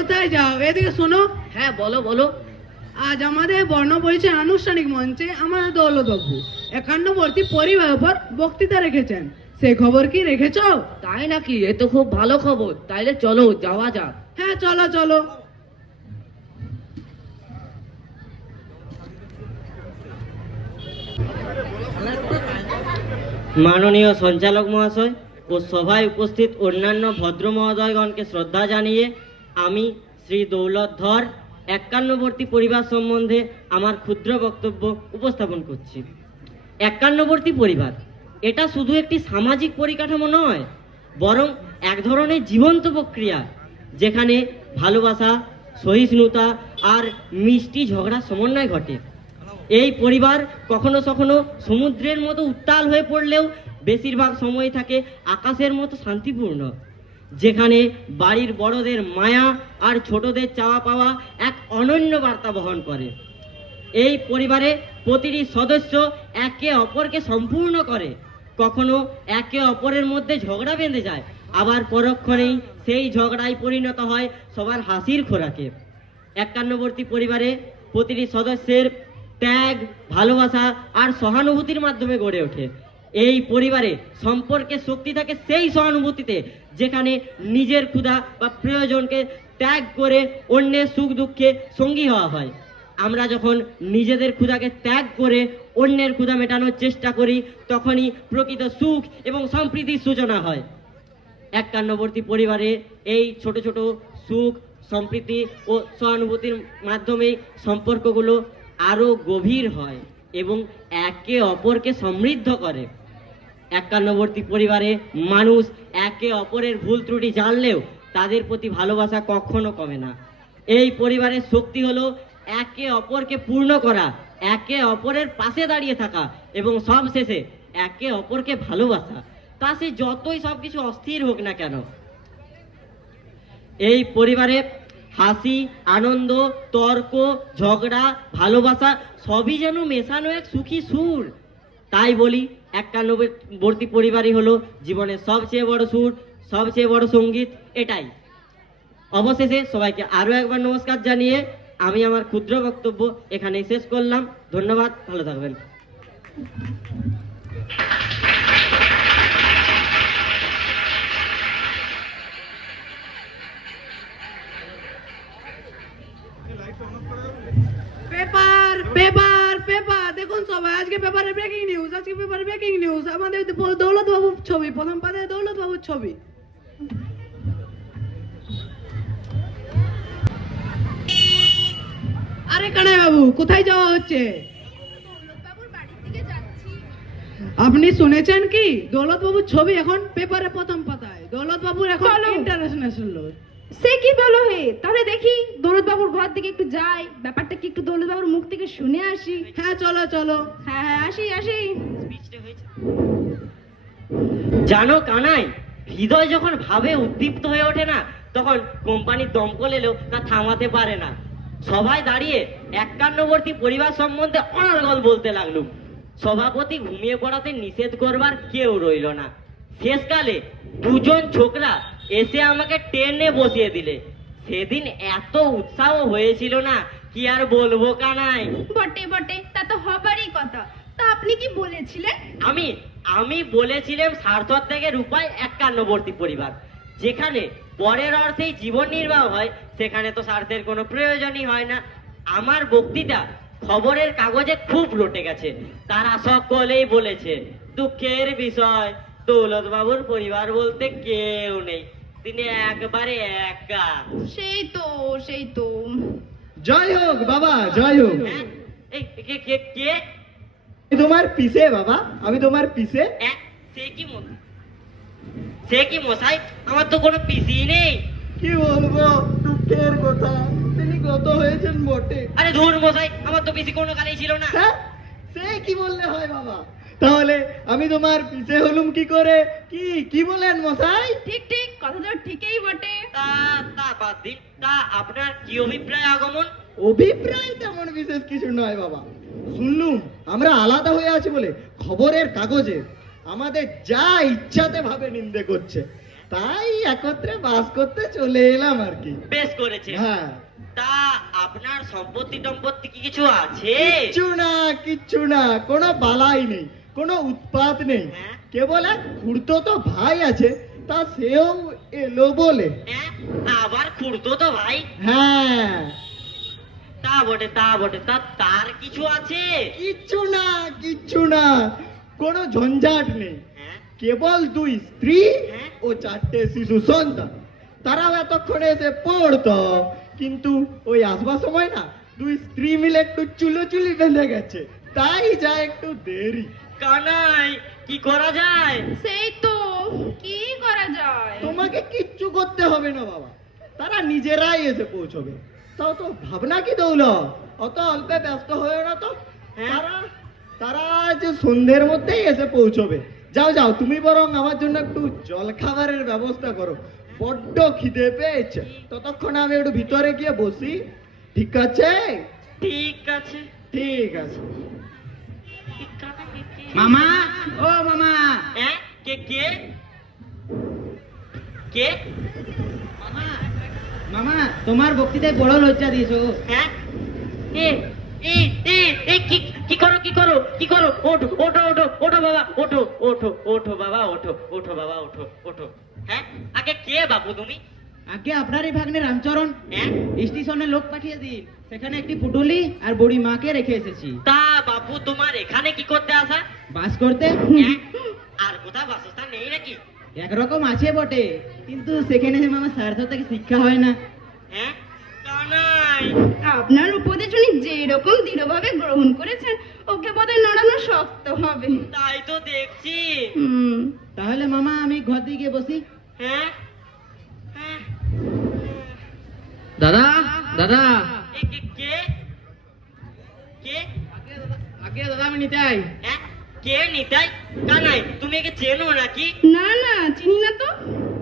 কোথায় যাও? এদিকে শোনো। হ্যাঁ বলো বলো। আজ আমাদের বর্ণ পরিচয় আনুষ্ঠানিক মঞ্চে আমাদের দৌলতবাবু একান্নবর্তী পরিবার উপর বক্তৃতা রেখেছেন। সেই খবর কি রেখেছো? তাই নাকি? এ তো খুব ভালো খবর। তাইলে চলো যাওয়া যাক। হ্যাঁ চলো চলো। মাননীয় সঞ্চালক মহাশয় ও সভায় উপস্থিত অন্যান্য ভদ্র মহোদয়গণকে শ্রদ্ধা জানিয়ে আমি শ্রী দৌলত ধর একান্নবর্তী পরিবার সম্বন্ধে আমার ক্ষুদ্র বক্তব্য উপস্থাপন করছি। একান্নবর্তী পরিবার, এটা শুধু একটি সামাজিক পরিকাঠামো নয়, বরং এক ধরনের জীবন্ত প্রক্রিয়া, যেখানে ভালোবাসা, সহিষ্ণুতা আর মিষ্টি ঝগড়ার সমন্বয় ঘটে। এই পরিবার কখনো কখনো সমুদ্রের মতো উত্তাল হয়ে পড়লেও বেশিরভাগ সময় থাকে আকাশের মতো শান্তিপূর্ণ। যেখানে বাড়ির বড়দের মায়া আর ছোটদের চাওয়া পাওয়া এক অনন্য বার্তা বহন করে। এই পরিবারে প্রতিটি সদস্য একে অপরকে সম্পূর্ণ করে। কখনো একে অপরের মধ্যে ঝগড়া বেঁধে যায়, আবার পরক্ষণেই সেই ঝগড়ায় পরিণত হয় সবার হাসির খোরাকে। একান্নবর্তী পরিবারে প্রতিটি সদস্যের ত্যাগ, ভালোবাসা আর সহানুভূতির মাধ্যমে গড়ে ওঠে। এই পরিবারে সম্পর্কে শক্তি থাকে সেই সহানুভূতিতে যেখানে নিজের ক্ষুধা বা প্রয়োজনকে ত্যাগ করে অন্যের সুখ দুঃখে সঙ্গী হওয়া হয়। আমরা যখন নিজেদের ক্ষুধাকে ত্যাগ করে অন্যের ক্ষুধা মেটানোর চেষ্টা করি, তখনই প্রকৃত সুখ এবং সম্প্রীতির সূচনা হয়। একান্নবর্তী পরিবারে এই ছোট ছোট সুখ, সম্প্রীতি ও সহানুভূতির মাধ্যমে সম্পর্কগুলো আরও গভীর হয় এবং একে অপরকে সমৃদ্ধ করে। একান্নবর্তী পরিবারে মানুষ একে অপরের ভুল ত্রুটি জানলেও তাদের প্রতি ভালোবাসা কখনো কমে না। এই পরিবারের শক্তি হলো একে অপরকে পূর্ণ করা, একে অপরের পাশে দাঁড়িয়ে থাকা এবং সব শেষে একে অপরকে ভালোবাসা। তা সে যতই সব কিছু অস্থির হোক না কেন। এই পরিবারে হাসি, আনন্দ, তর্ক, ঝগড়া, ভালোবাসা সবই যেন মেশানো এক সুখী সুর। তাই বলি একান্নবর্তী পরিবারই হলো জীবনের সবচেয়ে বড় সুর, সবচেয়ে বড় সংগীত, এটাই। অবশেষে সবাইকে আরও একবার নমস্কার জানিয়ে আমি আমার ক্ষুদ্র বক্তব্য এখানেই শেষ করলাম। ধন্যবাদ, ভালো থাকবেন। Paper paper! আজকে পেপারে ব্রেকিং নিউজ আজকে পেপারে ব্রেকিং নিউজ আমাদের দৌলত বাবুর ছবি প্রথম পাতায় দৌলত বাবুর ছবি। আরে কানাই বাবু কোথায় যাওয়া হচ্ছে? আপনি শুনেছেন কি? দৌলত বাবুর ছবি এখন পেপারে প্রথম পাতায়। দৌলত বাবুর এখন। ইন্টারন্যাশনাল সে কি বলো হে? তাহলে দেখি দৌলত বাবুর ঘর দিকে একটু যাই ব্যাপারটা কি একটু দৌলত বাবুর মুখ থেকে শুনে আসি। হ্যাঁ চলো চলো। হ্যাঁ হ্যাঁ আসি আসি। জানো কানাই হৃদয় যখন ভাবে উদ্দীপ্ত হয়ে ওঠে না তখন কোম্পানির দমকল এলেও তা থামাতে পারে না। সবাই দাঁড়িয়ে একান্নবর্তী পরিবার সম্বন্ধে অনর্গল বলতে লাগলুম। সভাপতি ঘুমিয়ে পড়াতে নিষেধ করবার কেউ রইল না। শেষকালে দুজন ছোকরা এসে আমাকে টেনে বসিয়ে দিলে। সেদিন এত উৎসাহ হয়েছিল না কি আর বলব কানাই? বটে বটে তা তো হবারই কথা। তা আপনি কি বলেছিলেন? আমি আমি বলেছিলাম স্বার্থ থেকে রূপায় একান্নবর্তী পরিবার। যেখানে পরের অর্থেই জীবন নির্বাহ হয় সেখানে তো স্বার্থের কোনো প্রয়োজনই হয় না। আমার বক্তৃতা খবরের কাগজে খুব রটে গেছে। তারা সকলেই বলেছে দুঃখের বিষয় দৌলত বাবুর পরিবার বলতে কেউ নেই। তিনি একবারে একা। সেই তো সেই তো। জয় হোক বাবা জয় হোক। হ্যাঁ? এই কে কে কে? আমি তোমার পিসে বাবা আমি তোমার পিসে। এ, সে কি ম- সে কি মশাই? আমার তো কোনো পিসি নেই। কি বলব দুঃখের কথা। তিনি গত হয়েছেন বটে। আরে ধুর মশাই আমার তো পিসি কোনো কালেই ছিল না। হ্যাঁ সে কি বললে হয় বাবা? তাহলে আমি তোমার পিসে হলুম কি করে? কি কি বলেন মশাই? ঠিক ঠিক কথা তো ঠিকই বটে। তা তা বাদ দিন। তা আপনার কি অভিপ্রায় আগমন? অভিপ্রায় তেমন বিশেষ কিছু নয় বাবা। শুনলুম আমরা আলাদা হয়ে আছি বলে খবরের কাগজে। আমাদের যা ইচ্ছাতে ভাবে নিন্দে করছে তাই একত্রে বাস করতে চলে এলাম আর কি। বেশ করেছে। হ্যাঁ। তা আপনার সম্পত্তি টম্পত্তি কি কিছু আছে? কিচ্ছু না কিচ্ছু না কোনো বালাই নেই। কোনো উৎপাত নেই হ্যাঁ? কেবল এক খুঁড়তো তো ভাই আছে তা সেও এলো বলে হ্যাঁ? আবার খুঁড়তো তো ভাই হ্যাঁ তা বটে তা বটে তা তার কিছু আছে কিচ্ছু না কিচ্ছু না কোনো ঝঞ্ঝাট নেই হ্যাঁ? কেবল দুই স্ত্রী? ও চারটে শিশু সন্তান তারাও এতক্ষণে এসে পড়তো কিন্তু ওই আসবার সময় না দুই স্ত্রী মিলে একটু চুলোচুলি বেঁধে গেছে তাই যা একটু দেরি কানাই কি করা যায়? সেই তো কি করা যায়? তোমাকে কিচ্ছু করতে হবে না বাবা। তারা নিজেরাই এসে পৌঁছবে। তাও তো ভাবনা কি দৌল অত অল্পে ব্যস্ত হয়ে না তো। হ্যাঁ? তারা তারা যে সন্ধ্যের মধ্যেই এসে পৌঁছবে। যাও যাও তুমি বরং আমার জন্য একটু জল খাবারের ব্যবস্থা করো। বড্ড খিদে পেয়েছে। ততক্ষণ আমি একটু ভিতরে গিয়ে বসি। ঠিক আছে? ঠিক আছে। ঠিক আছে। মামা ও মামা। হ্যাঁ কে কে? কে? মামা তোমার বক্তৃতায় বড় লজ্জা দিয়েছ। হ্যাঁ এ এ এ এ কি কি করো কি করো কি করো? ওঠো ওঠো ওঠো ওঠো বাবা ওঠো ওঠো ওঠো বাবা ওঠো ওঠো বাবা ওঠো ওঠো। হ্যাঁ? আগে কে বাবু তুমি? আগে আপনার এই ভাগ্নে রামচরণ হ্যাঁ? স্টেশনে লোক পাঠিয়ে দিন। সেখানে একটি পুটুলি আর বুড়ি মাকে রেখে এসেছি। তা বাবু তোমার এখানে কি করতে আসা? বাস করতে? হ্যাঁ? আর কোথাও বাসস্থান নেই নাকি? একরকম আছে বটে কিন্তু সেখানে আমার মামা সার্থকতাকে শিক্ষা হয় না। হ্যাঁ? আপনার উপদেশ উনি যেরকম দৃঢ়ভাবে গ্রহণ করেছেন ওকে বোধহয় নড়ানো শক্ত হবে। তাই তো দেখছি। হুম। তাহলে মামা আমি ঘর দিয়ে গিয়ে বসি হ্যাঁ হ্যাঁ দাদা দাদা এ কে কে কে আগে দাদা আমি নিতাই। হ্যাঁ? কে নিতাই? কানাই তুমি একে চেনো নাকি? না না চিনি না তো।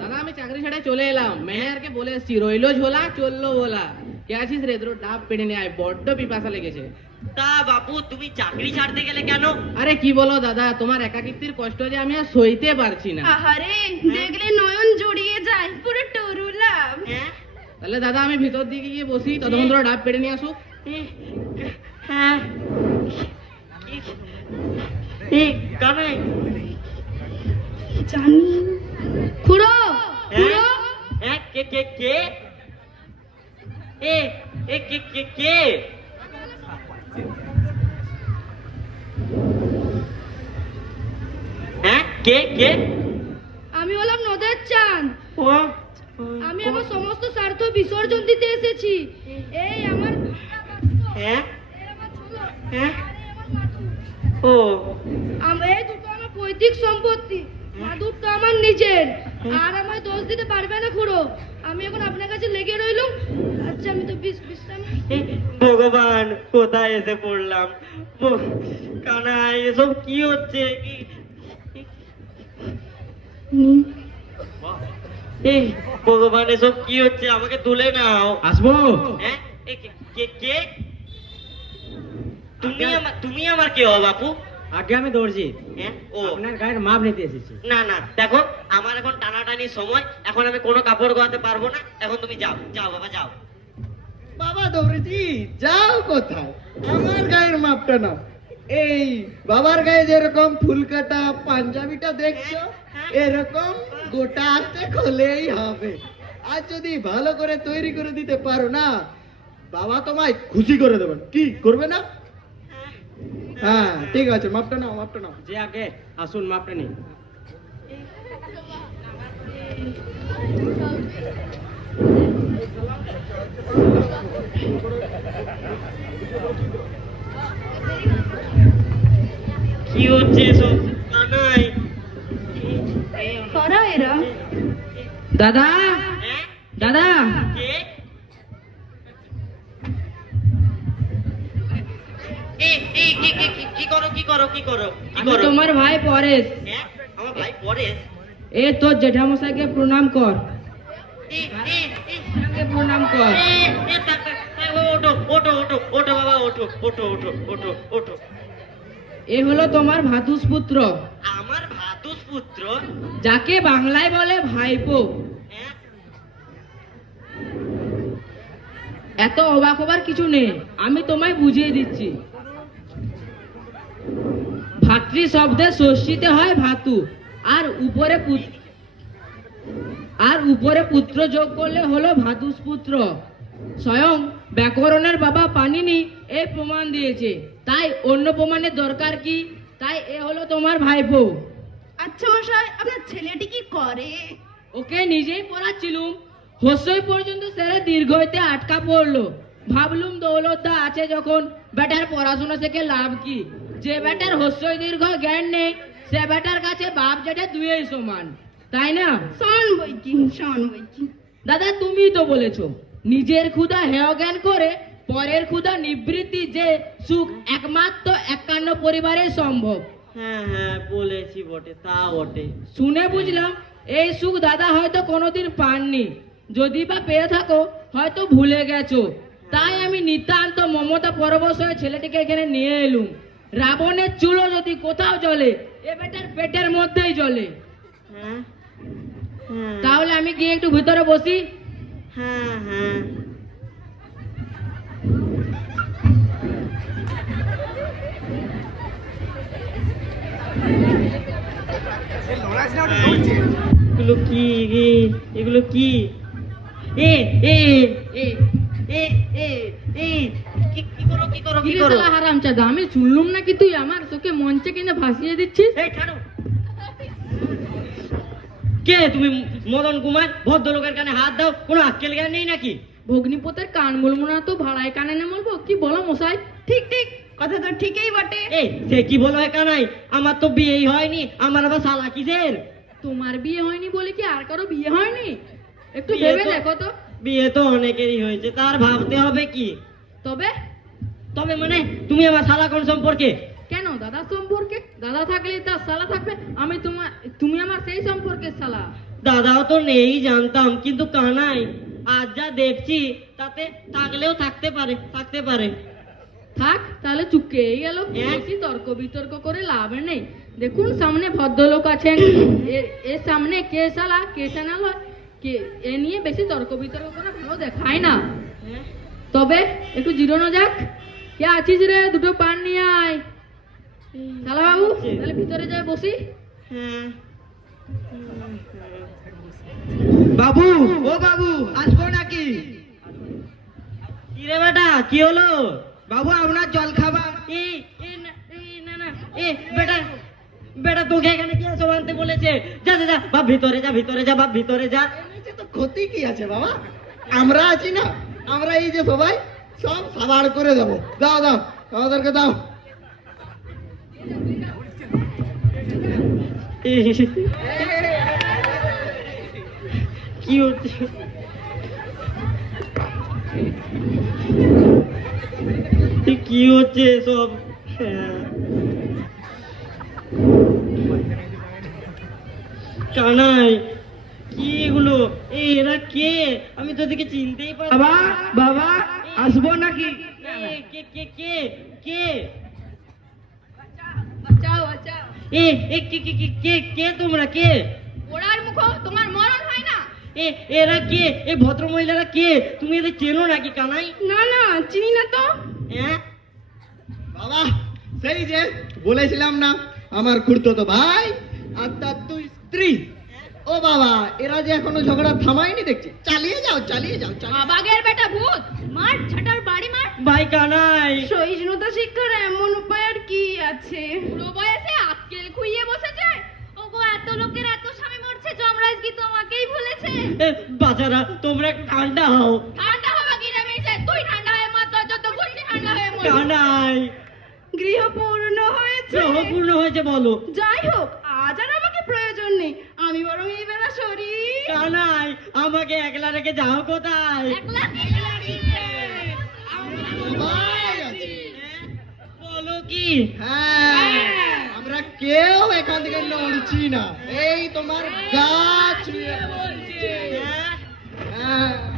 দাদা আমি চাকরি ছেড়ে চলে এলাম। ম্যানেজারকে বলে এসছি রইল ঝোলা চলল বলা। কে আছিস রে? তোর ডাব পেড়ে নিয়ে আয় বড্ড পিপাসা লেগেছে। তা বাবু তুমি চাকরি ছাড়তে গেলে কেন? আরে কি বলো দাদা তোমার একাকিত্বের কষ্ট যে আমি আর সইতে পারছি না। আহারে দেখলে নয়ন জড়িয়ে যায় পুরো টরুলাম। হ্যাঁ? তাহলে দাদা আমি ভিতর দিকে গিয়ে বসি ততক্ষণ তোরা ডাব পেড়ে নিয়ে আসুক হ্যাঁ? জানি। খুড়ো হ্যাঁ? হ্যাঁ কে কে কে? এ এ কে কে কে? হ্যাঁ কে কে? আমি হলাম নদের চাঁদ। ও আমি আমার সমস্ত স্বার্থ বিসর্জন দিতে এসেছি। এই আমার হ্যাঁ? হ্যাঁ? ও আম- এই দুটো আমার পৈতৃক সম্পত্তি। মাদুরটা আমার নিজের। আর আমায় দোষ দিতে পারবে না খুড়ো। আমি এখন আপনার কাছে লেগে রইলাম। আচ্ছা আমি তো বিশ- বিশ্রাম ভগবান কোথায় এসে পড়লাম? কানাই এসব কি হচ্ছে? কি- এই ভগবান এসব কি হচ্ছে? আমাকে তুলে নাও। আসব? হ্যাঁ? কে- কে কে? তুমি আমার তুমি আমার কে হও বাপু? আগে আমি দর্জি হ্যাঁ ও। আপনার গায়ের মাপ নিতে এসেছি। না না দেখো আমার এখন টানাটানি সময় এখন আমি কোনো কাপড় গোয়াতে পারব না এখন তুমি যাও যাও বাবা যাও। বাবা দৌড়েছি যাও কোথায়? আমার গায়ের মাপটা না এই বাবার গায়ে যেরকম ফুল কাটা পাঞ্জাবিটা দেখছ এরকম গোটা হাতে খোলেই হবে। আর যদি ভালো করে তৈরি করে দিতে পারো না বাবা তোমায় খুশি করে দেবেন। কি করবে না? হ্যাঁ ঠিক আছে মাপটা নাও মাপটা নাও। যে আগে আসুন মাপটা নিন। কি হচ্ছে এসব? দাদা? হ্যাঁ? দাদা? করো কি করো? কি করো? কি আমি তোমার ভাই পরেশ। হ্যাঁ আমার ভাই পরেশ। এ তোর জেঠামশাইকে প্রণাম কর। প্রণাম কর। এ, এ, তা- তা- তা- ওঠো ওঠো ওঠো ওঠো বাবা ওঠো ওঠো ওঠো ওঠো ওঠো। এ হলো তোমার ভাতুষ পুত্র আমার ভাতুস পুত্র যাকে বাংলায় বলে ভাইপো। হ্যাঁ? এত অবাক হবার কিছু নেই। আমি তোমায় বুঝিয়ে দিচ্ছি। ভাতৃ শব্দে ষষ্ঠীতে হয় ভাতু। আর উপরে আর উপরে পুত্র যোগ করলে হলো ভাতুস পুত্র। স্বয়ং ব্যাকরণের বাবা পানিনি এ প্রমাণ দিয়েছে। তাই অন্য প্রমাণের দরকার কি? তাই এ হলো তোমার ভাইপো। আচ্ছা মশাই আপনার ছেলেটি কি করে? ওকে নিজেই পড়াচ্ছিলুম। হস্যই পর্যন্ত সেরে দীর্ঘইতে আটকা পড়ল। ভাবলুম দৌলতদা আছে যখন বেটার পড়াশোনা থেকে লাভ কি? যে বেটার হস্যই দীর্ঘ জ্ঞান নেই সে বেটার কাছে বাপ যেটা দুই সমান। তাই না? শোন বইকি শোন বইকি দাদা তুমি তো বলেছ নিজের ক্ষুধা হেয় জ্ঞান করে পরের ক্ষুধা নিবৃত্তি যে সুখ একমাত্র একান্ন পরিবারে সম্ভব। হ্যাঁ হ্যাঁ বলেছি বটে তা বটে। শুনে বুঝলাম এই সুখ দাদা হয়তো কোনোদিন পাননি। যদি বা পেয়ে থাকো হয়তো ভুলে গেছো। তাই আমি নিতান্ত মমতা পরবশ হয়ে ছেলেটিকে এখানে নিয়ে এলুম। রাবণের চুলো যদি কোথাও জ্বলে এ বেটার পেটের মধ্যেই জ্বলে। হ্যাঁ হ্যাঁ। তাহলে আমি গিয়ে একটু ভিতরে বসি। হ্যাঁ হ্যাঁ। এগুলো কি এগুলো কি? এ এ এ এ এ এ। কি কি করো কি করো কি করো? হারাম চাঁদা? আমি শুনলুম নাকি তুই? আমার তোকে মঞ্চে কিনে ভাসিয়ে দিচ্ছিস? এই ছাড়ো। কে তুমি মদন কুমার? ভদ্রলোকের কানে হাত দাও। কোনো আক্কেল জ্ঞান নেই নাকি? ভগ্নিপতের কান বলব না তো ভাড়ায় কানে নে বলব কি বলো মশাই? ঠিক ঠিক। কথা তো ঠিকই বটে। এই সে কি বলো কানাই আমার তো বিয়েই হয়নি। আমার আবার সালা কিসের? তোমার বিয়ে হয়নি বলে কি আর কারও বিয়ে হয়নি? একটু ভেবে দেখো তো। বিয়ে তো অনেকেরই হয়েছে তার ভাবতে হবে কি? তবে? তবে মানে তুমি আমার শালা কোন সম্পর্কে? কেন? দাদা সম্পর্কে? দাদা থাকলে তার শালা থাকবে আমি তোমার তুমি আমার সেই সম্পর্কে শালা। দাদাও তো নেই জানতাম কিন্তু কানাই আজ যা দেখছি তাতে থাকলেও থাকতে পারে থাকতে পারে। থাক তাহলে চুপকেই গেল। হ্যাঁ। বেশি তর্ক বিতর্ক করে লাভ নেই। দেখুন সামনে ভদ্রলোক আছেন। এর- সামনে কে শালা কে শালা কে? এ নিয়ে বেশি তর্ক বিতর্ক করে ভালো দেখায় না। হ্যাঁ? তবে একটু জিরোনো যাক। কে আছিস রে? দুটো পান নিয়ে আয়। শালা বাবু তাহলে ভিতরে যাই বসি। হ্যাঁ। বাবু ও বাবু আসব নাকি? কিরে বেটা কি হলো? বাবু আপনার জল খাবার না না এ বেটা বেটা তোকে এখানে কি আসো আনতে বলেছে? যা যা যা বাপ ভিতরে যা ভিতরে যা বা ভিতরে যা। ক্ষতি কি আছে বাবা? আমরা আছি না, আমরা এই যে সবাই সব সাবার করে দেবো। দাও দাও, আমাদেরকে দাও। কি হচ্ছে? কি হচ্ছে সব কানাই, কি এরা কে? আমি তো এদিকে চিনতেই পারছি বাবা বাবা আসব নাকি? এ, কে কে কে কে? এ এ কে কে কে কে কে তোমরা? কে? ওড়ার মুখ তোমার মরণ হয় না। এ এরা কে? এ ভদ্র মহিলারা কে? তুমি এদের চেনো নাকি কানাই? না না চিনি না তো। হ্যাঁ বাবা সেই যে বলেছিলাম না আমার খুঁড়তো তো ভাই আর তার তুই স্ত্রী। বাবা এরা যে এখনও ঝগড়া থামায়নি দেখছি। চালিয়ে যাও চালিয়ে যাও বাবাগের বেটা ভূত মার ছাটার বাড়ি মার। ভাই কানাই সহিষ্ণুতা শিক্ষার এমন উপায় আর কি আছে? বুড়ো বয়সে আক্কেল খুইয়ে বসেছে। ওগো এত লোকের এত স্বামী মরছে যমরাজ কি তোমাকেই ভুলেছে? বাচ্চারা তোমরা ঠান্ডা হও। ঠান্ডা হওয়া কি নেমেছে তুই ঠান্ডা হয়ে মত যত খুশি ঠান্ডা হয়ে মর। কানাই গৃহ পূর্ণ হয়েছে। গ্রহপূর্ণ হয়েছে বলো। যাই হোক আজ আর বেলা সরি। কানাই আমাকে একলা রেখে যাও কোথায়? একলা বলো কি? হ্যাঁ আমরা কেউ এখান থেকে নড়ছি না। এই তোমার গাছ। হ্যাঁ? হ্যাঁ।